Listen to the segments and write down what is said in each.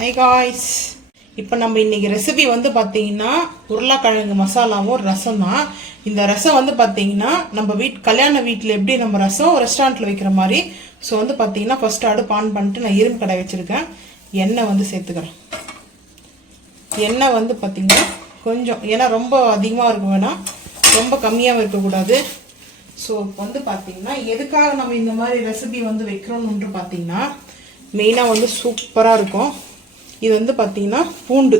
High guys, இப்போ நம்ம இன்னைக்கு ரெசிபி வந்து பார்த்தீங்கன்னா உருளைக்கிழங்கு மசாலாவும் ரசம் தான். இந்த ரசம் வந்து பார்த்தீங்கன்னா நம்ம கல்யாண வீட்டில் எப்படி நம்ம ரசம் ரெஸ்டாரண்ட்டில் வைக்கிற மாதிரி. ஸோ வந்து பார்த்தீங்கன்னா ஃபர்ஸ்ட் அடுப்பு ஆன் பண்ணிட்டு நான் இரும்பு கடை வச்சுருக்கேன். எண்ணெய் வந்து சேர்த்துக்கிறேன். எண்ணெய் வந்து பார்த்தீங்கன்னா கொஞ்சம், ஏன்னா ரொம்ப அதிகமாக இருக்க வேணாம், ரொம்ப கம்மியாகவும் இருக்கக்கூடாது. ஸோ இப்போ வந்து பார்த்தீங்கன்னா எதுக்காக நம்ம இந்த மாதிரி ரெசிபி வந்து வைக்கிறோம்னு பார்த்தீங்கன்னா மெயினாக வந்து சூப்பராக இருக்கும். இது வந்து பார்த்தீங்கன்னா பூண்டு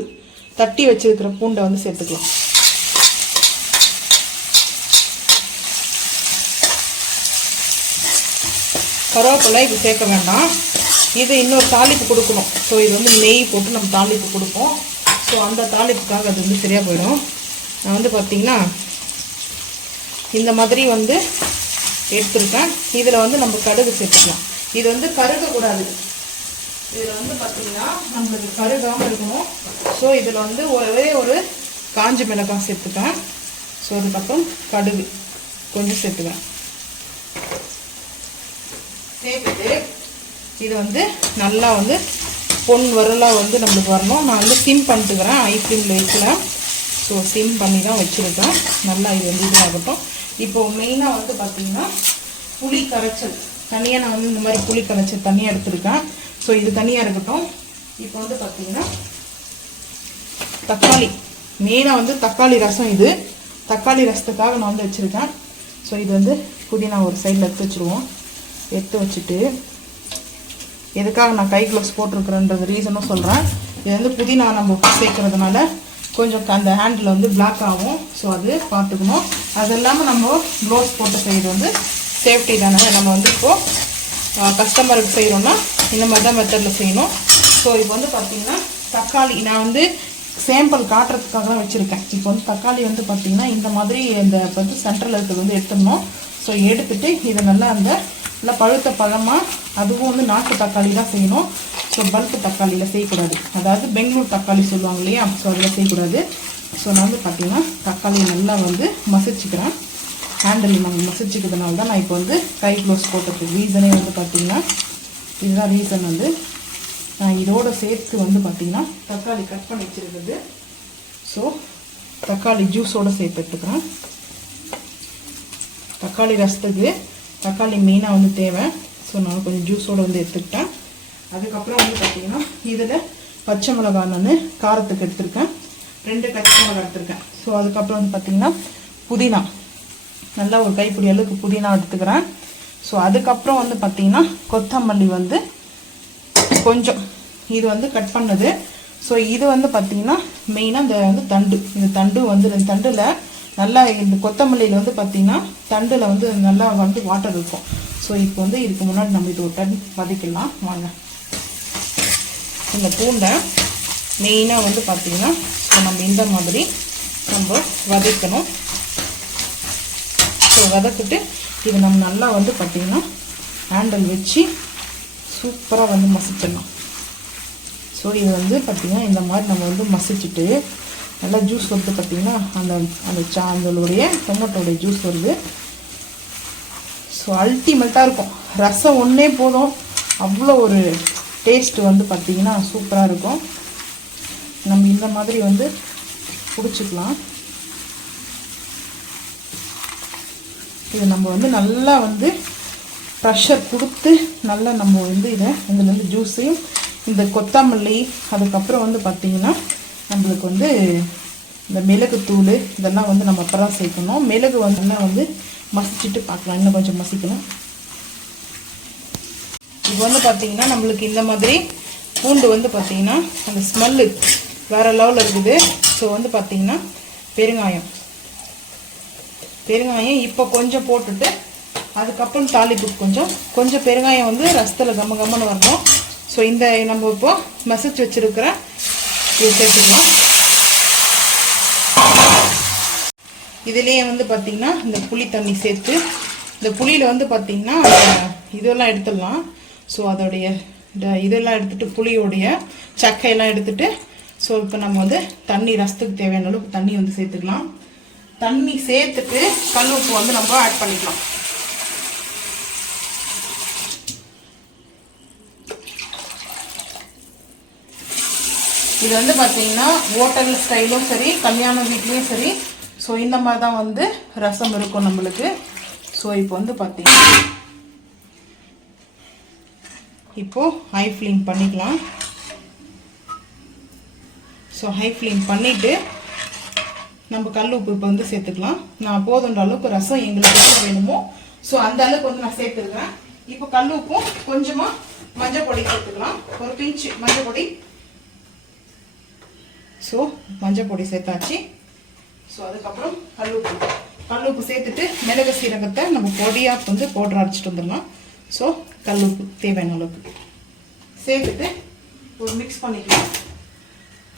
தட்டி வச்சிருக்கிற பூண்டை வந்து சேர்த்துக்கலாம். கருவேப்பிலை இது சேர்க்க வேண்டாம், இது இன்னொரு தாளிப்பு கொடுக்கணும். ஸோ இது வந்து நெய் போட்டு நம்ம தாளிப்பு கொடுப்போம். ஸோ அந்த தாளிப்புக்காக அது வந்து சரியாக போயிடும். நான் வந்து பார்த்தீங்கன்னா இந்த மாதிரி வந்து எடுத்துருக்கேன். இதில் வந்து நம்ம கடுகு சேர்த்துக்கலாம். இது வந்து கருகக்கூடாது. இதில் வந்து பார்த்தீங்கன்னா நம்மளுக்கு கருகாமல் இருக்கணும். ஸோ இதில் வந்து ஒரே ஒரு காஞ்ச மிளகாய் சேர்த்துப்பேன். ஸோ அதுக்கப்புறம் கடுகு கொஞ்சம் சேர்த்துவேன். சேர்த்துட்டு இது வந்து நல்லா வந்து பொன் வரலாக வந்து நம்மளுக்கு வரணும். நான் வந்து சிம் பண்ணிட்டுக்கிறேன், ஐ ஃப்ளேமில் வைக்கல. ஸோ சிம் பண்ணி தான் வச்சுருக்கேன். நல்லா இது வந்து இதாகட்டும். இப்போது மெயினாக வந்து பார்த்திங்கன்னா புளி கரைச்சல் தனியாக நான் வந்து இந்த மாதிரி புளி கரைச்சல் தனியாக எடுத்துருக்கேன். ஸோ இது தனியாக இருக்கட்டும். இப்போ வந்து பார்த்திங்கன்னா தக்காளி, மெயினாக வந்து தக்காளி ரசம். இது தக்காளி ரசத்துக்காக நான் வந்து வச்சுருக்கேன். ஸோ இது வந்து புதினா ஒரு சைடில் எடுத்து வச்சுருவோம். எடுத்து வச்சுட்டு எதுக்காக நான் கை க்ளவுஸ் போட்டிருக்கிறேன்றது ரீசனும் சொல்கிறேன். இது வந்து புதினா நம்ம சேர்க்கறதுனால கொஞ்சம் அந்த ஹேண்டில் வந்து பிளாக் ஆகும். ஸோ அது பார்த்துக்கணும். அது இல்லாமல் நம்ம க்ளவுஸ் போட்டு செய்கிறது வந்து சேஃப்டி தானே. நம்ம வந்து இப்போது கஸ்டமருக்கு செய்கிறோன்னா இந்த மாதிரி தான் மெத்தடில் செய்யணும். ஸோ இப்போ வந்து பார்த்திங்கன்னா தக்காளி நான் வந்து சாம்பிள் காட்டுறதுக்காக தான் வச்சுருக்கேன். இப்போ வந்து தக்காளி வந்து பார்த்திங்கன்னா இந்த மாதிரி இந்த வந்து சென்டரில் இருக்கிறது வந்து எடுத்துடணும். ஸோ எடுத்துகிட்டு இதை நல்லா நல்லா பழுத்த பழமாக, அதுவும் வந்து நாட்டு தக்காளி தான் செய்யணும். ஸோ பல்க்கு தக்காளியில் செய்யக்கூடாது, அதாவது பெங்களூர் தக்காளி சொல்லுவாங்க இல்லையா, ஸோ அதில் செய்யக்கூடாது. ஸோ நான் வந்து பார்த்திங்கன்னா தக்காளியை நல்லா வந்து மசிச்சுக்கிறேன். ஹேண்டில் நம்ம மசிச்சுக்கிறதுனால தான் நான் இப்போ வந்து கை க்ளவுஸ் போட்டதுக்கு ரீசனே வந்து பார்த்திங்கன்னா இதுதான் ரீசன். வந்து நான் இதோடு சேர்த்து வந்து பார்த்திங்கன்னா தக்காளி கட் பண்ணி வச்சுருக்குது. ஸோ தக்காளி ஜூஸோடு சேர்த்து எடுத்துக்கிறேன். தக்காளி ரசத்துக்கு தக்காளி மெயினாக வந்து தேவை. ஸோ நான் கொஞ்சம் ஜூஸோடு வந்து எடுத்துக்கிட்டேன். அதுக்கப்புறம் வந்து பார்த்திங்கன்னா இதில் பச்சை மிளகாய் நான் காரத்துக்கு எடுத்துருக்கேன், 2 பச்சை மிளகாய் எடுத்துருக்கேன். ஸோ அதுக்கப்புறம் வந்து பார்த்திங்கன்னா புதினா, நல்லா ஒரு கைப்பிடி அளவுக்கு புதினா எடுத்துக்கிறேன். ஸோ அதுக்கப்புறம் வந்து பார்த்திங்கன்னா கொத்தமல்லி வந்து கொஞ்சம், இது வந்து கட் பண்ணது. ஸோ இது வந்து பார்த்திங்கன்னா மெயினாக இந்த வந்து தண்டு, இந்த தண்டு வந்து இந்த தண்டில் நல்லா, இந்த கொத்தமல்லியில் வந்து பார்த்திங்கன்னா தண்டில் வந்து நல்லா வந்து வாட்டர் இருக்கும். ஸோ இப்போ வந்து இதுக்கு முன்னாடி நம்ம இது ஒரு டன் வதக்கிடலாம் வாங்க. இந்த பூண்டை மெயினாக வந்து பார்த்திங்கன்னா ஸோ நம்ம இந்த மாதிரி நம்ம வதக்கணும். ஸோ வதக்கிட்டு இது நம்ம நல்லா வந்து பார்த்திங்கன்னா ஹேண்டில் வச்சு சூப்பராக வந்து மசிச்சிடலாம். ஸோ இது வந்து பார்த்திங்கன்னா இந்த மாதிரி நம்ம வந்து மசிச்சுட்டு நல்லா ஜூஸ் வந்து பார்த்திங்கன்னா அந்த சாந்தலுடைய டொமேட்டோடைய ஜூஸ் வருது. ஸோ அல்டிமேட்டாக இருக்கும். ரசம் ஒன்றே போதும், அவ்வளோ ஒரு டேஸ்ட்டு வந்து பார்த்திங்கன்னா சூப்பராக இருக்கும். நம்ம இந்த மாதிரி வந்து பிடிச்சிக்கலாம். இது நம்ம வந்து நல்லா வந்து ப்ரெஷர் கொடுத்து நல்லா நம்ம வந்து இதுலேருந்து ஜூஸையும் இந்த கொத்தமல்லி, அதுக்கப்புறம் வந்து பார்த்திங்கன்னா நம்மளுக்கு வந்து இந்த மிளகுத்தூள் இதெல்லாம் வந்து நம்ம அப்புறம் சேர்க்கணும். மிளகு வந்து மசிச்சுட்டு பார்க்கலாம், இன்னும் கொஞ்சம் மசிக்கணும். இப்போ வந்து பார்த்திங்கன்னா நம்மளுக்கு இந்த மாதிரி பூண்டு வந்து பார்த்திங்கன்னா அந்த ஸ்மெல்லு வேறு லெவலில் இருக்குது. ஸோ வந்து பார்த்திங்கன்னா பெருங்காயம் இப்போ கொஞ்சம் போட்டுட்டு அதுக்கப்புறம் தாளிப்புக்கு கொஞ்சம் பெருங்காயம் வந்து ரசத்தில் கம்மன்னு வரணும். ஸோ இந்த நம்ம இப்போ மசிச்சு வச்சுருக்கிற இது சேர்த்துக்கலாம். இதுலேயே வந்து பார்த்திங்கன்னா இந்த புளி தண்ணி சேர்த்து, இந்த புளியில் வந்து பார்த்திங்கன்னா இதெல்லாம் எடுத்துடலாம். ஸோ அதோடைய இதெல்லாம் எடுத்துகிட்டு புளியோடைய சக்கையெல்லாம் எடுத்துகிட்டு, ஸோ இப்போ நம்ம வந்து தண்ணி ரசத்துக்கு தேவையான அளவுக்கு தண்ணி வந்து சேர்த்துக்கலாம். தண்ணி சேர்த்துட்டு கல் உப்பு வந்து நம்ம ஆட் பண்ணிக்கலாம். இது வந்து பார்த்தீங்கன்னா ஹோட்டல் ஸ்டைலும் சரி, கல்யாண வீட்லேயும் சரி, ஸோ இந்த மாதிரி தான் வந்து ரசம் இருக்கும் நம்மளுக்கு. ஸோ இப்போ வந்து பார்த்தீங்கன்னா இப்போது ஹை ஃப்ளேம் பண்ணிக்கலாம். ஸோ ஹை ஃப்ளேம் பண்ணிவிட்டு நம்ம கல் உப்பு இப்போ வந்து சேர்த்துக்கலாம். நான் போதுன்ற அளவுக்கு ரசம் எங்களுக்கு எப்படி வேணுமோ ஸோ அந்த அளவுக்கு வந்து நான் சேர்த்துருக்கேன். இப்போ கல் உப்பும் கொஞ்சமாக மஞ்சள் பொடி சேர்த்துக்கலாம். ஒரு பிஞ்சு மஞ்சள் பொடி. ஸோ மஞ்சள் பொடி சேர்த்தாச்சு. ஸோ அதுக்கப்புறம் கல் உப்பு சேர்த்துட்டு மிளகு சீரகத்தை நம்ம பொடியாக வந்து பவுடர் அரைச்சிட்டு வந்துடலாம். ஸோ கல் உப்பு தேவையான அளவுக்கு சேர்த்துட்டு ஒரு மிக்ஸ் பண்ணிக்கலாம்.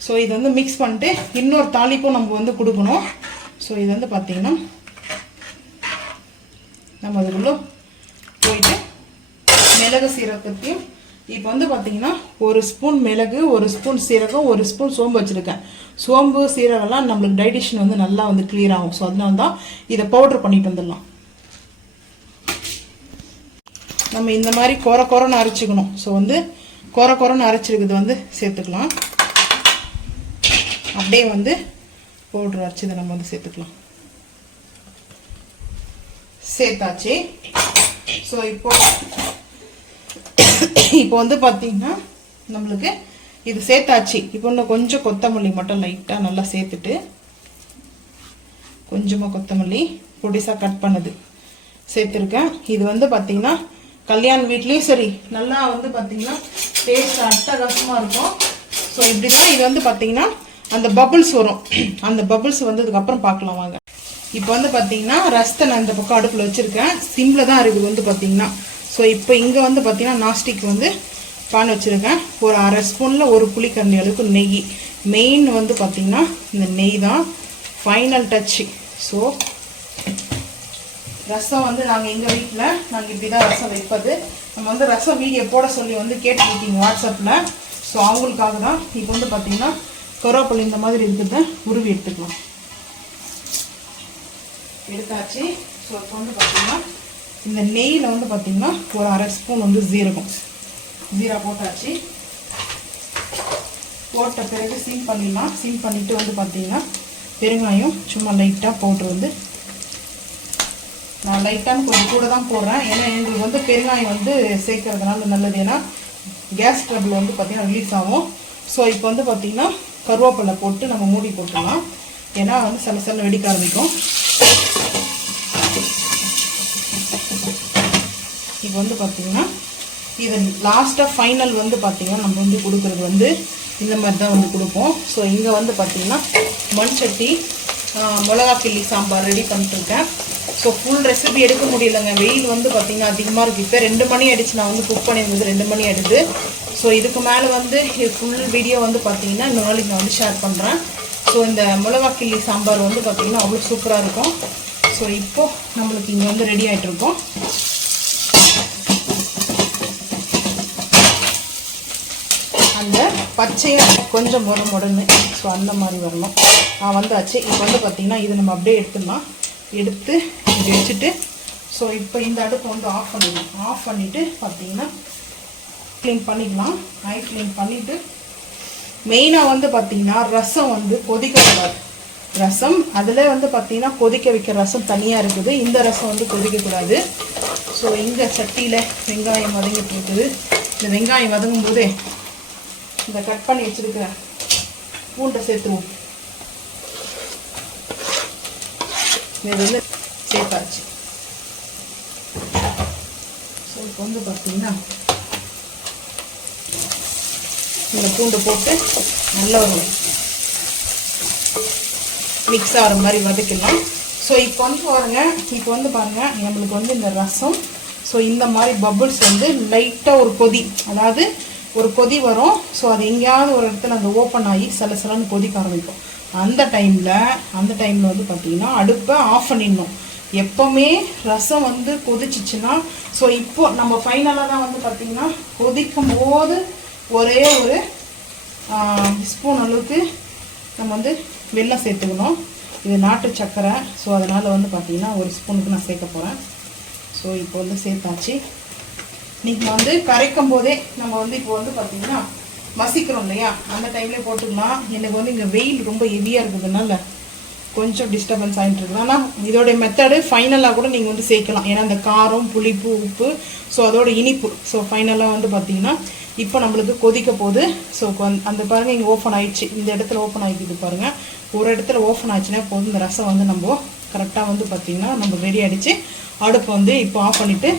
ஸோ இது வந்து மிக்ஸ் பண்ணிட்டு இன்னொரு தாளிப்பும் நம்ம வந்து கொடுக்கணும். ஸோ இது வந்து பார்த்திங்கன்னா நம்ம அதுக்குள்ளே போயிட்டு மிளகு சீரகத்தையும் இப்போ வந்து பார்த்திங்கன்னா ஒரு ஸ்பூன் மிளகு, ஒரு ஸ்பூன் சீரகம், ஒரு ஸ்பூன் சோம்பு வச்சுருக்கேன். சோம்பு சீரகம்லாம் நம்மளுக்கு டைஜஷன் வந்து நல்லா வந்து கிளியர் ஆகும். ஸோ அதனால தான் இதை பவுட்ரு பண்ணிட்டு வந்துடலாம். நம்ம இந்த மாதிரி கொரன்னு அரைச்சிக்கணும். ஸோ வந்து கொரன்னு அரைச்சிருக்குது வந்து சேர்த்துக்கலாம். அப்படியே வந்து பவுட்ரு அரைச்சதை நம்ம வந்து சேர்த்துக்கலாம். சேர்த்தாச்சு. ஸோ இப்போ வந்து பார்த்தீங்கன்னா நம்மளுக்கு இது சேர்த்தாச்சு. இப்போ இன்னும் கொஞ்சம் கொத்தமல்லி மட்டும் லைட்டாக நல்லா சேர்த்துட்டு கொஞ்சமாக கொத்தமல்லி பொடிசாக கட் பண்ணது சேர்த்துருக்கேன். இது வந்து பார்த்தீங்கன்னா கல்யாண வீட்லேயும் சரி நல்லா வந்து பார்த்தீங்கன்னா டேஸ்ட் அட்டகாசமாக இருக்கும். ஸோ இப்படி தான் இது வந்து பார்த்தீங்கன்னா அந்த பபுள்ஸ் வரும். அந்த பபுள்ஸ் வந்ததுக்கப்புறம் பார்க்கலாம் வாங்க. இப்போ வந்து பார்த்தீங்கன்னா ரசத்தை நான் இந்த பக்கம் அடுப்பில் வச்சுருக்கேன். சிம்மில் தான் இருக்குது வந்து பார்த்தீங்கன்னா. ஸோ இப்போ இங்கே வந்து பார்த்தீங்கன்னா நாஸ்டிக் வந்து பான் வச்சுருக்கேன். ஒரு அரை ஸ்பூனில் ஒரு புளிக்கரண்டி அளவுக்கு நெய். மெயின் வந்து பார்த்தீங்கன்னா இந்த நெய் தான் ஃபைனல் டச்சு. ஸோ ரசம் வந்து நாங்கள் எங்கள் வீட்டில் நாங்கள் இப்படி தான் ரசம் வைப்பது. நம்ம வந்து ரசம் வீடியோ போட சொல்லி வந்து கேட்டுருக்கீங்க வாட்ஸ்அப்பில். ஸோ அவங்களுக்காக தான். இப்போ வந்து பார்த்தீங்கன்னா கருவேப்பிலை இந்த மாதிரி இருக்கிறத உருவி எடுத்துக்கலாம். எடுத்தாச்சு. ஸோ இப்போ வந்து பார்த்தீங்கன்னா இந்த நெய்யில் வந்து பார்த்தீங்கன்னா ஒரு அரை ஸ்பூன் வந்து ஜீரா போட்டாச்சு. போட்ட பிறகு சீம் பண்ணிடலாம். சீம் பண்ணிவிட்டு வந்து பார்த்தீங்கன்னா பெருங்காயம் சும்மா லைட்டாக பவுட்ரு வந்து நான் லைட்டாக கொஞ்சம் கூட தான் போடுறேன். ஏன்னா எங்களுக்கு வந்து பெருங்காயம் வந்து சேர்க்கறதுனால நல்லது. ஏன்னா கேஸ் ட்ரபிள் வந்து பார்த்தீங்கன்னா ரிலீஸ் ஆகும். ஸோ இப்போ வந்து பார்த்தீங்கன்னா கருவேப்பிலை போட்டு நம்ம மூடி போட்டுடலாம். ஏன்னா வந்து சில வெடிக்க ஆரம்பிக்கும். இப்போ வந்து பார்த்தீங்கன்னா இது லாஸ்ட்டாக ஃபைனல் வந்து பார்த்தீங்கன்னா நம்ம வந்து கொடுக்குறது வந்து இந்த மாதிரி தான் வந்து கொடுப்போம். ஸோ இங்கே வந்து பார்த்தீங்கன்னா மண் சட்டி மிளகா கிள்ளி சாம்பார் ரெடி பண்ணிட்டுருக்கேன். ஸோ ஃபுல் ரெசிபி எடுக்க முடியலைங்க. வெயில் வந்து பார்த்தீங்கன்னா அதிகமாக இருக்குது. இப்போ 2 மணி ஆகிடுச்சு. நான் வந்து குக் பண்ணியிருந்தது 2 மணி ஆகிடுது. ஸோ இதுக்கு மேலே வந்து ஃபுல் வீடியோ வந்து பார்த்தீங்கன்னா இன்னொரு நாளைக்கு நான் வந்து ஷேர் பண்ணுறேன். ஸோ இந்த மிளகா கிள்ளி சாம்பார் வந்து பார்த்தீங்கன்னா அவ்வளோ சூப்பராக இருக்கும். ஸோ இப்போது நம்மளுக்கு இங்கே வந்து ரெடி ஆகிட்ருக்கோம். அந்த பச்சையாக கொஞ்சம் முடன்னு ஸோ அந்த மாதிரி வரணும். வந்தாச்சு. இப்போ வந்து பார்த்திங்கன்னா இது நம்ம அப்படியே எடுத்துடலாம். எடுத்து இப்படி வச்சுட்டு ஸோ இப்போ இந்த அடுப்பை வந்து ஆஃப் பண்ணிடலாம். ஆஃப் பண்ணிவிட்டு பார்த்திங்கன்னா க்ளீன் பண்ணிக்கலாம். ஹை க்ளீன் பண்ணிவிட்டு மெயினாக வந்து பார்த்திங்கன்னா ரசம் வந்து கொதிக்கக்கூடாது. ரசம் அதில் வந்து பார்த்திங்கன்னா கொதிக்க வைக்கிற ரசம் தனியாக இருக்குது. இந்த ரசம் வந்து கொதிக்கக்கூடாது. ஸோ இங்கே சட்டியில் வெங்காயம் வதங்கிட்டு இருக்குது. இந்த வெங்காயம் வதங்கும் போதே இந்த கட் பண்ணி வச்சுருக்க பூண்டை சேர்த்துருவோம். இது வந்து சேர்த்தாச்சு. ஸோ இப்போ வந்து பார்த்தீங்கன்னா இந்த பூண்டை போட்டு நல்ல ஒரு மிக்ஸ் ஆகிற மாதிரி வதக்கலாம். ஸோ இப்போ வந்து பாருங்கள் நம்மளுக்கு வந்து இந்த ரசம் ஸோ இந்த மாதிரி பபுள்ஸ் வந்து லைட்டாக ஒரு கொதி, அதாவது ஒரு கொதி வரும். ஸோ அது எங்கேயாவது ஒரு இடத்துல அந்த ஓப்பன் ஆகி சலன்னு கொதிக்க ஆரம்பிக்கும். அந்த டைமில் வந்து பார்த்திங்கன்னா அடுப்பை ஆஃப் பண்ணிடணும். எப்போவுமே ரசம் வந்து கொதிச்சிச்சுன்னா ஸோ இப்போ நம்ம ஃபைனலாக தான் வந்து பார்த்திங்கன்னா கொதிக்கும் போது ஒரே ஒரு ஸ்பூன் அளவுக்கு நம்ம வந்து வெல்லம் சேர்த்துக்கணும். இது நாட்டு சர்க்கரை. ஸோ அதனால் வந்து பார்த்திங்கன்னா ஒரு ஸ்பூனுக்கு நான் சேர்க்க போகிறேன். ஸோ இப்போ வந்து சேர்த்தாச்சு. நீங்கள் வந்து கரைக்கும் போதே நம்ம வந்து இப்போ வந்து பார்த்திங்கன்னா மசிக்கிறோம் இல்லையா, அந்த டைம்லேயே போட்டுக்கலாம். எனக்கு வந்து இங்கே வெயில் ரொம்ப ஹெவியாக இருக்கிறதுனால கொஞ்சம் டிஸ்டர்பன்ஸ் ஆகிட்டு இருக்குது. ஆனால் இதோடைய மெத்தடு ஃபைனலாக கூட நீங்கள் வந்து சேர்க்கலாம். ஏன்னா அந்த காரம், புளிப்பு, உப்பு, ஸோ அதோட இனிப்பு. ஸோ ஃபைனலாக வந்து பார்த்தீங்கன்னா இப்போ நம்மளுக்கு கொதிக்க போகுது. ஸோ அந்த பாருங்கள் இங்கே ஓப்பன் ஆயிடுச்சு, இந்த இடத்துல ஓப்பன் ஆகிக்குது பாருங்கள். ஒரு இடத்துல ஓப்பன் ஆச்சுன்னா போதும், இந்த ரசம் வந்து நம்ம கரெக்டாக வந்து பார்த்திங்கன்னா நம்ம ரெடி ஆகிடுச்சு. அடுப்பை வந்து இப்போ ஆஃப் பண்ணிவிட்டு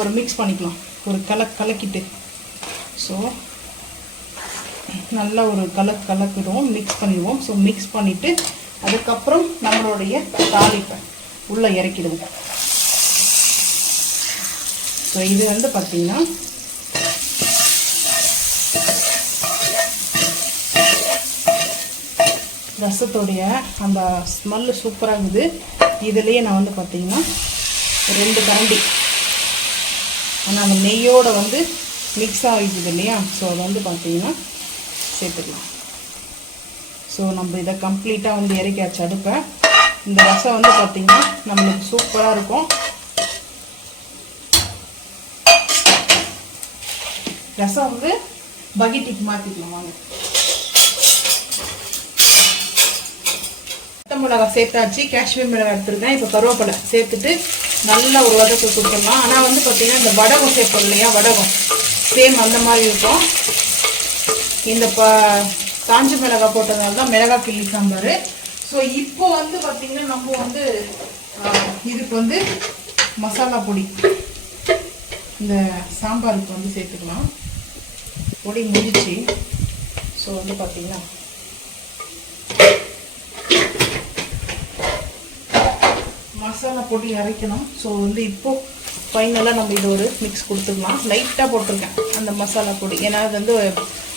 ஒரு மிக்ஸ் பண்ணிக்கலாம், ஒரு கலக்கிட்டு. ஸோ நல்லா ஒரு கலக்கிடுவோம், மிக்ஸ் பண்ணிடுவோம். ஸோ மிக்ஸ் பண்ணிவிட்டு அதுக்கப்புறம் நம்மளுடைய தாளிப்பை உள்ளே இறக்கிடுவோம். ஸோ இது வந்து பார்த்திங்கன்னா ரசத்தோடைய அந்த ஸ்மெல்லு சூப்பராக இருக்குது. இதுலேயே நான் வந்து பார்த்திங்கன்னா 2 கரண்டி, ஆனால் அந்த நெய்யோடு வந்து மிக்ஸ் ஆகிக்குது இல்லையா, ஸோ அதை வந்து பார்த்திங்கன்னா சேர்த்துக்கலாம். ஸோ நம்ம இதை கம்ப்ளீட்டாக வந்து இறக்கியாச்சு அடுப்பை. இந்த ரசம் வந்து பார்த்திங்கன்னா நம்மளுக்கு சூப்பராக இருக்கும். ரசம் வந்து பக்கெட்டுக்கு மாற்றிக்கலாம் வாங்க. மிளகாய் சேர்த்தாச்சு, காஷ்மீர் மிளகாய் எடுத்துருக்கேன். இப்போ கருவேப்பிலை சேர்த்துட்டு நல்லா ஒரு வதக்கு கொடுத்துடலாம். ஆனால் வந்து பார்த்தீங்கன்னா இந்த வடகம் சேர்ப்போம் இல்லையா, வடகம் சேம் அந்த மாதிரி இருக்கும். இந்த காஞ்ச மிளகாய் போட்டதுனால தான் மிளகாய் கிள்ளி சாம்பார். ஸோ இப்போ வந்து பார்த்தீங்கன்னா நம்ம வந்து இதுக்கு வந்து மசாலா பொடி இந்த சாம்பாருக்கு வந்து சேர்த்துக்கலாம். பொடி முடிச்சு. ஸோ வந்து பார்த்தீங்கன்னா மசாலா பொடி அரைக்கணும். ஸோ வந்து இப்போது ஃபைனலாக நம்ம இது ஒரு மிக்ஸ் கொடுத்துக்கலாம். லைட்டாக போட்டிருக்கேன் அந்த மசாலா பொடி, ஏன்னா அது வந்து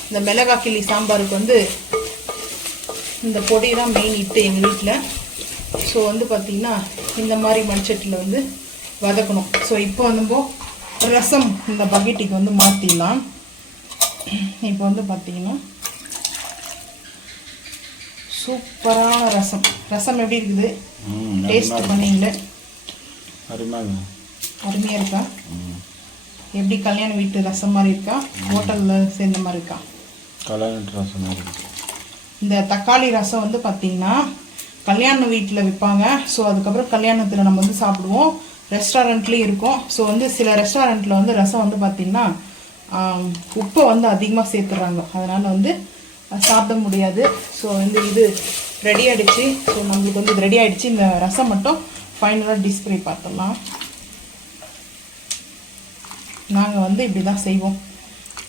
இந்த மிளகாய் கிள்ளி சாம்பாருக்கு வந்து இந்த பொடி தான் மெயின் இட்டு எங்கள் வீட்டில். ஸோ வந்து பார்த்திங்கன்னா இந்த மாதிரி மண்சட்டியில் வந்து வதக்கணும். ஸோ இப்போ வந்து ரசம் இந்த பக்கெட்டுக்கு வந்து மாற்றிடலாம். இப்போ வந்து பார்த்திங்கன்னா சூப்பரான ரசம். ரசம் எப்படி இருக்குது, டேஸ்ட் பண்ணீங்களே? அருமையாக இருக்கா? எப்படி கல்யாண வீட்டு ரசம் மாதிரி இருக்கா, ஹோட்டலில் சேர்ந்த மாதிரி இருக்கா? ரசம். இந்த தக்காளி ரசம் வந்து பார்த்திங்கன்னா கல்யாண வீட்டில் விற்பாங்க. ஸோ அதுக்கப்புறம் கல்யாணத்தில் நம்ம வந்து சாப்பிடுவோம். ரெஸ்டாரண்ட்லேயும் இருக்கும். ஸோ வந்து சில ரெஸ்டாரண்ட்டில் வந்து ரசம் வந்து பார்த்திங்கன்னா உப்பை வந்து அதிகமாக சேர்த்துறாங்க, அதனால் வந்து சாப்பிட முடியாது. ஸோ வந்து இது ரெடி ஆகிடுச்சு. ஸோ நம்மளுக்கு வந்து இது ரெடி ஆகிடுச்சு. இந்த ரசம் மட்டும் ஃபைனலாக டிஸ்பிளே பார்த்துடலாம். நாங்கள் வந்து இப்படி தான் செய்வோம்.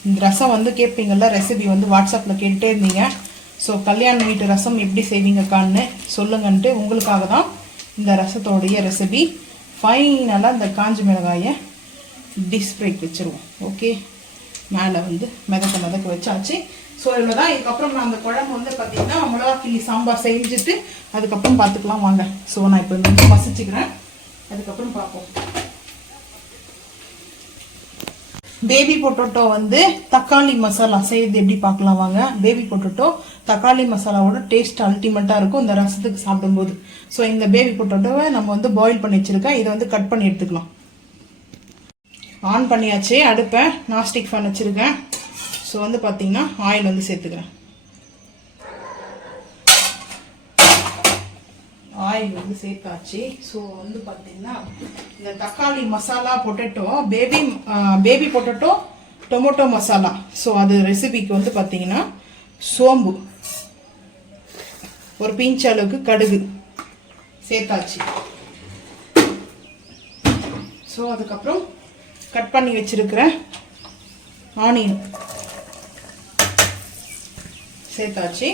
இந்த ரசம் வந்து கேட்பீங்கள்ல, ரெசிபி வந்து வாட்ஸ்அப்பில் கேட்டுகிட்டே இருந்தீங்க. ஸோ கல்யாண வீட்டு ரசம் எப்படி செய்வீங்கக்கான்னு சொல்லுங்கன்ட்டு உங்களுக்காக தான் இந்த ரசத்தோடைய ரெசிபி. ஃபைனலாக இந்த காஞ்ச மிளகாயை டிஸ்பிளேக்கு வச்சுருவோம். ஓகே, மேலே வந்து மிதக்க வச்சாச்சு. ஸோ இவ்வளோ தான். இதுக்கப்புறம் நான் அந்த குழம்பு வந்து பார்த்திங்கன்னா மிளகா கிள்ளி சாம்பார் செஞ்சுட்டு அதுக்கப்புறம் பார்த்துக்கலாம் வாங்க. ஸோ நான் இப்போ வந்து மசிச்சுக்கிறேன், அதுக்கப்புறம் பார்ப்போம். பேபி பொட்டோட்டோ வந்து தக்காளி மசாலா செய்யறது எப்படி பார்க்கலாம் வாங்க. பேபி பொட்டோட்டோ தக்காளி மசாலாவோட டேஸ்ட் அல்டிமேட்டாக இருக்கும் இந்த ரசத்துக்கு சாப்பிடும்போது. ஸோ இந்த பேபி பொட்டோட்டோவை நம்ம வந்து பாயில் பண்ணி வச்சுருக்கேன். இதை வந்து கட் பண்ணி எடுத்துக்கலாம். ஆன் பண்ணியாச்சு அடுப்பை. நான்ஸ்டிக் ஃபேன் வச்சுருக்கேன். ஸோ வந்து பார்த்தீங்கன்னா ஆயில் வந்து சேர்த்துக்கிறேன். ஆயில் வந்து சேர்த்தாச்சு. ஸோ வந்து பார்த்தீங்கன்னா இந்த தக்காளி masala potato baby potato tomato masala. So அது ரெசிபிக்கு வந்து பார்த்தீங்கன்னா சோம்பு, ஒரு பிஞ்ச் அளவுக்கு கடுகு சேர்த்தாச்சு. ஸோ அதுக்கப்புறம் கட் பண்ணி வச்சிருக்கிற ஆனியன் சேர்த்தாச்சு.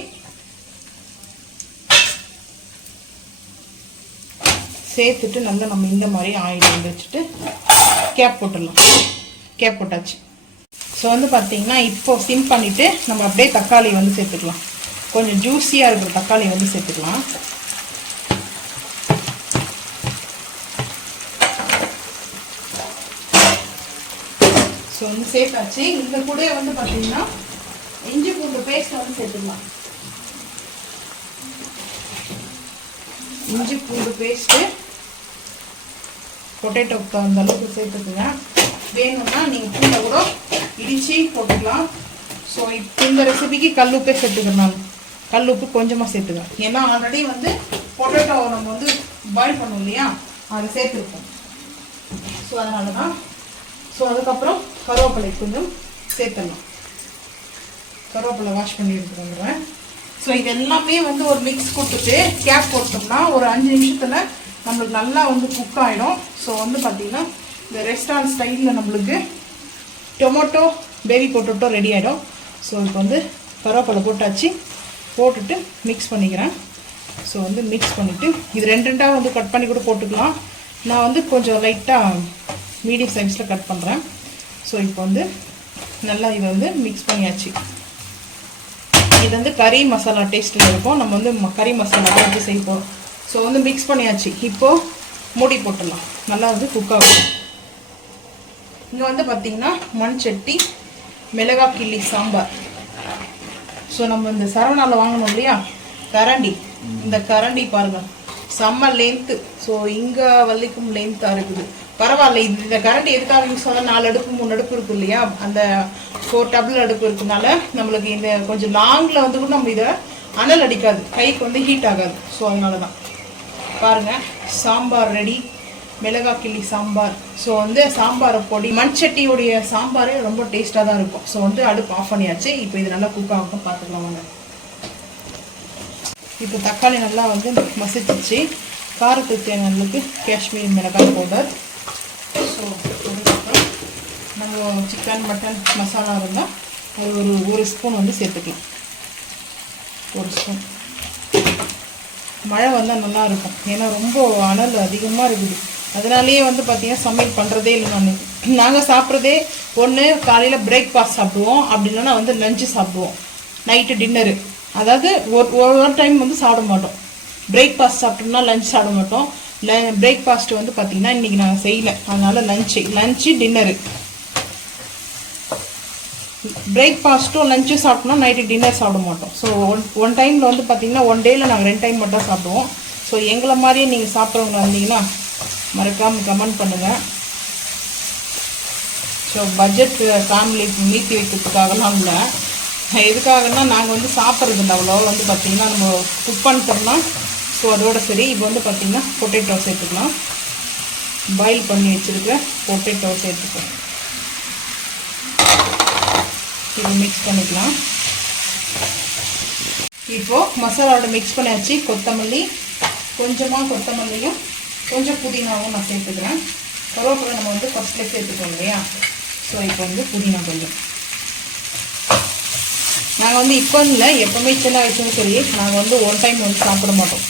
சேர்த்துட்டு நல்லா நம்ம இந்த மாதிரி ஆயில் வந்து வச்சுட்டு கேப் போட்டுடலாம். கேப் போட்டாச்சு. ஸோ வந்து பார்த்தீங்கன்னா இப்போ சிம் பண்ணிவிட்டு நம்ம அப்படியே தக்காளி வந்து சேர்த்துக்கலாம். கொஞ்சம் ஜூஸியாக இருக்கிற தக்காளி வந்து சேர்த்துக்கலாம். ஸோ வந்து சேர்த்தாச்சு. இந்த கூட வந்து பார்த்தீங்கன்னா இஞ்சி பூண்டு பேஸ்ட் வந்து சேர்த்துக்கலாம். இஞ்சி பூண்டு பேஸ்ட்டு பொட்டேட்டோக்கு தகுந்த அளவுக்கு சேர்த்துக்குங்க. வேணும்னா நீங்கள் பூண்டை கூட இடித்து போட்டுக்கலாம். ஸோ இந்த ரெசிபிக்கு கல் உப்பே சேர்த்துக்கிறேன். நான் கல் உப்பு கொஞ்சமாக சேர்த்துக்கிறேன். ஏன்னா ஆல்ரெடி வந்து பொட்டேட்டோ நம்ம வந்து பாயில் பண்ணுவோம் இல்லையா, அதை சேர்த்துருப்போம். ஸோ அதனால தான். ஸோ அதுக்கப்புறம் கருவேப்பிலை கொஞ்சம் சேர்த்துடலாம். கருவேப்பிலை வாஷ் பண்ணி எடுத்துட்டு வந்துடுவேன். ஸோ இது எல்லாமே வந்து ஒரு மிக்ஸ் கொடுத்துட்டு கேப் போட்டோம்னா ஒரு 5 நிமிஷத்தில் நம்மளுக்கு நல்லா வந்து குக் ஆகிடும். ஸோ வந்து பார்த்திங்கன்னா இந்த ரெஸ்டாரண்ட் ஸ்டைலில் நம்மளுக்கு டொமேட்டோ பேபி பொட்டேட்டோ ரெடி ஆகிடும். ஸோ இப்போ வந்து கருவேப்பிலை போட்டாச்சு, போட்டுட்டு மிக்ஸ் பண்ணிக்கிறேன். ஸோ வந்து மிக்ஸ் பண்ணிவிட்டு இது 2 வந்து கட் பண்ணி கூட போட்டுக்கலாம். நான் வந்து கொஞ்சம் லைட்டாக மீடியம் சைஸில் கட் பண்ணுறேன். ஸோ இப்போ வந்து நல்லா இதை வந்து மிக்ஸ் பண்ணியாச்சு. இது வந்து கறி மசாலா டேஸ்ட்டில் இருக்கும். நம்ம வந்து கறி மசாலா வச்சு செய்ய போகிறோம். ஸோ வந்து மிக்ஸ் பண்ணியாச்சு. இப்போது மூடி போட்டுடலாம். நல்லா வந்து குக் ஆகும். இங்கே வந்து பார்த்திங்கன்னா மண் சட்டி, மிளகாய் கிள்ளி சாம்பார். ஸோ நம்ம இந்த சரவணாவில் வாங்கணும் இல்லையா கரண்டி, இந்த கரண்டி பாருங்கள் செம்ம லென்த்து. ஸோ இங்கே வள்ளிக்கும் லென்த்தாக இருக்குது. பரவாயில்ல. இந்த கரண்டி எதுக்காக யூஸ் ஆகுது, 4 அடுப்பு 3 அடுப்பு இருக்கும் இல்லையா, அந்த 4 டபுள் அடுப்பு இருக்கிறதுனால நம்மளுக்கு இந்த கொஞ்சம் லாங்கில் வந்து கூட நம்ம இதை அனல் அடிக்காது, கைக்கு வந்து ஹீட் ஆகாது. ஸோ அதனால தான் பாருங்கள் சாம்பார் ரெடி, மிளகாய் கிள்ளி சாம்பார். ஸோ வந்து சாம்பாரை பொடி மண்சட்டியுடைய சாம்பாரே ரொம்ப டேஸ்ட்டாக தான் இருக்கும். ஸோ வந்து அடுப்பு ஆஃப் பண்ணியாச்சு. இப்போ இது நல்லா குக் ஆகும் பார்த்துக்கலாம் வாங்க. இப்போ தக்காளி நல்லா வந்து மசிச்சிச்சு. காரத்துக்கு தேவையானதுக்கு காஷ்மீர் மிளகாய் பவுடர். ஸோ அதுக்கப்புறம் நம்ம சிக்கன் மட்டன் மசாலா இருந்தால் அது ஒரு ஸ்பூன் வந்து சேர்த்துக்கலாம். 1 ஸ்பூன். மழை வந்தால் நல்லாயிருக்கும். ஏன்னா ரொம்ப அனல் அதிகமாக இருக்குது. அதனாலேயே வந்து பார்த்திங்கன்னா சமையல் பண்ணுறதே இல்லை. நாங்கள் சாப்பிட்றதே ஒன்று காலையில் பிரேக்ஃபாஸ்ட் சாப்பிடுவோம், அப்படி இல்லைன்னா வந்து லஞ்சு சாப்பிடுவோம், நைட்டு டின்னரு. அதாவது ஒரு டைம் வந்து சாப்பிட மாட்டோம். பிரேக்ஃபாஸ்ட் சாப்பிட்டோம்னா லஞ்ச் சாப்பிட மாட்டோம். பிரேக்ஃபாஸ்ட்டு வந்து பார்த்திங்கன்னா இன்றைக்கி நாங்கள் செய்யலை, அதனால் லஞ்சு டின்னரு. பிரேக்ஃபாஸ்ட்டும் லஞ்சும் சாப்பிட்டோம்னா நைட்டு டின்னர் சாப்பிட மாட்டோம். ஸோ ஒன் டைமில் வந்து பார்த்திங்கன்னா 1 டேயில் நாங்கள் 2 டைம் மட்டும் சாப்பிடுவோம். ஸோ எங்களை மாதிரியே நீங்கள் சாப்பிட்றவங்க வந்தீங்கன்னா மறக்காமல் கமெண்ட் பண்ணுங்கள். ஸோ பட்ஜெட் ஃபேமிலி மீட்டி வைக்கிறதுக்காகலாம் இல்லை, எதுக்காகனா நாங்கள் வந்து சாப்பிட்றது இல்லை அவ்வளோ. வந்து பார்த்திங்கன்னா நம்ம குக் பண்ணிட்டோம்னா ஸோ அதோட சரி. இப்போ வந்து பார்த்திங்கன்னா பொட்டேட்டோ சேர்த்துக்கலாம். பாயில் பண்ணி வச்சுருக்க பொட்டேட்டோ சேர்த்துக்கலாம். இது மிக்ஸ் பண்ணிக்கலாம். இப்போது மசாலாவோட மிக்ஸ் பண்ணியாச்சு. கொத்தமல்லி, கொஞ்சமாக கொத்தமல்லியும் கொஞ்சம் புதினாவும் நான் சேர்த்துக்கிறேன். கருவேப்பிலை நம்ம வந்து ஃபஸ்ட்டில் சேர்த்துக்கோம் இல்லையா. ஸோ இப்போ வந்து புதினா கொஞ்சம். நாங்கள் வந்து இப்போ இல்லை, எப்போவுமே சின்ன வயசுன்னு சரி நாங்கள் வந்து 1 டைம் வந்து சாப்பிட மாட்டோம்.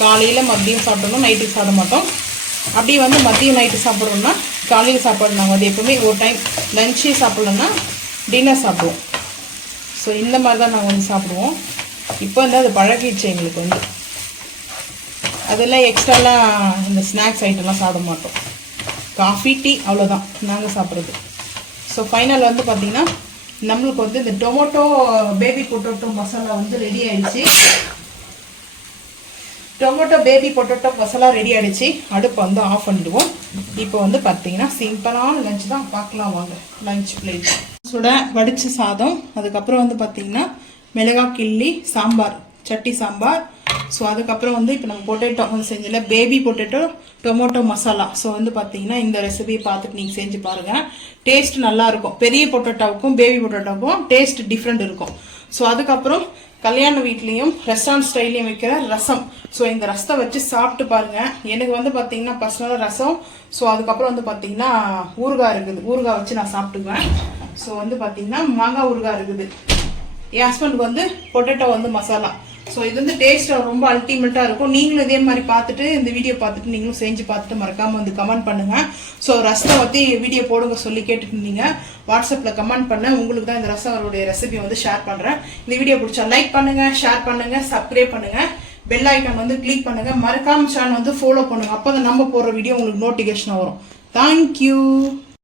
காலையில் மதியம் சாப்பிடணும், நைட்டுக்கு சாப்பிட மாட்டோம். அப்படி வந்து மதியம் நைட்டு சாப்பிட்றோம்னா காலையில் சாப்பாடு நாங்கள் வந்து எப்போவுமே 1 டைம் லஞ்சு சாப்பிட்லன்னா டின்னர் சாப்பிடுவோம். ஸோ இந்த மாதிரி தான் நாங்கள் வந்து சாப்பிடுவோம். இப்போ வந்து அது பழகிடுச்சு எங்களுக்கு வந்து. அதெல்லாம் எக்ஸ்ட்ராலாம் இந்த ஸ்நாக்ஸ் ஐட்டம்லாம் சாப்பிட மாட்டோம். காஃபி டீ அவ்வளோதான் நாங்கள் சாப்பிட்றது. ஸோ ஃபைனல் வந்து பார்த்திங்கன்னா நம்மளுக்கு வந்து இந்த டொமேட்டோ பேபி பொட்டேட்டோ மசாலா வந்து ரெடி ஆயிடுச்சு. Tomato baby potato masala ready ஆகிடுச்சு. அடுப்பை வந்து ஆஃப் பண்ணிடுவோம். இப்போ வந்து பார்த்தீங்கன்னா சிம்பிளான லஞ்ச் தான். பார்க்கலாம் வாங்க. லஞ்ச் பிளேட் சுட வடித்த சாதம், அதுக்கப்புறம் வந்து பார்த்திங்கன்னா மிளகாய் கிள்ளி சாம்பார், சட்டி சாம்பார். ஸோ அதுக்கப்புறம் வந்து இப்போ நம்ம பொட்டேட்டோ வந்து செஞ்சல baby potato tomato masala. So வந்து பார்த்தீங்கன்னா இந்த ரெசிபியை பார்த்துட்டு நீங்கள் செஞ்சு பாருங்கள். டேஸ்ட் நல்லாயிருக்கும். பெரிய பொட்டேட்டோவுக்கும் பேபி பொட்டேட்டோவுக்கும் டேஸ்ட் டிஃப்ரெண்ட் இருக்கும். ஸோ அதுக்கப்புறம் கல்யாண வீட்லேயும் ரெஸ்டாரண்ட் ஸ்டைல்லையும் வைக்கிற ரசம். ஸோ இந்த ரசத்தை வச்சு சாப்பிட்டு பாருங்கள். எனக்கு வந்து பார்த்தீங்கன்னா பர்சனலாக ரசம். ஸோ அதுக்கப்புறம் வந்து பார்த்தீங்கன்னா ஊறுகாய் இருக்குது, ஊறுகாய் வச்சு நான் சாப்பிட்டுக்குவேன். ஸோ வந்து பார்த்தீங்கன்னா மாங்காய் ஊறுகாய் இருக்குது. என் ஹஸ்பண்டுக்கு வந்து பொட்டேட்டோ வந்து மசாலா. ஸோ இது வந்து டேஸ்ட் ரொம்ப அல்டிமேட்டாக இருக்கும். நீங்களும் இதே மாதிரி பார்த்துட்டு இந்த வீடியோ பார்த்துட்டு நீங்களும் செஞ்சு பார்த்துட்டு மறக்காமல் வந்து கமெண்ட் பண்ணுங்கள். ஸோ ரசத்தை பற்றி வீடியோ போடுங்க சொல்லி கேட்டுட்டு இருந்தீங்க. வாட்ஸ்அப்பில் கமெண்ட் பண்ணேன். உங்களுக்கு தான் இந்த ரசம் ரெசிபி வந்து ஷேர் பண்ணுறேன். இந்த வீடியோ பிடிச்சா லைக் பண்ணுங்கள், ஷேர் பண்ணுங்கள், சப்ஸ்கிரைப் பண்ணுங்கள், பெல் ஐக்கான் வந்து கிளிக் பண்ணுங்கள். மறக்காம சேனல் வந்து ஃபாலோ பண்ணுங்கள். அப்போ தான் நம்ம போடுற வீடியோ உங்களுக்கு நோட்டிஃபிகேஷன் வரும். தேங்க்யூ.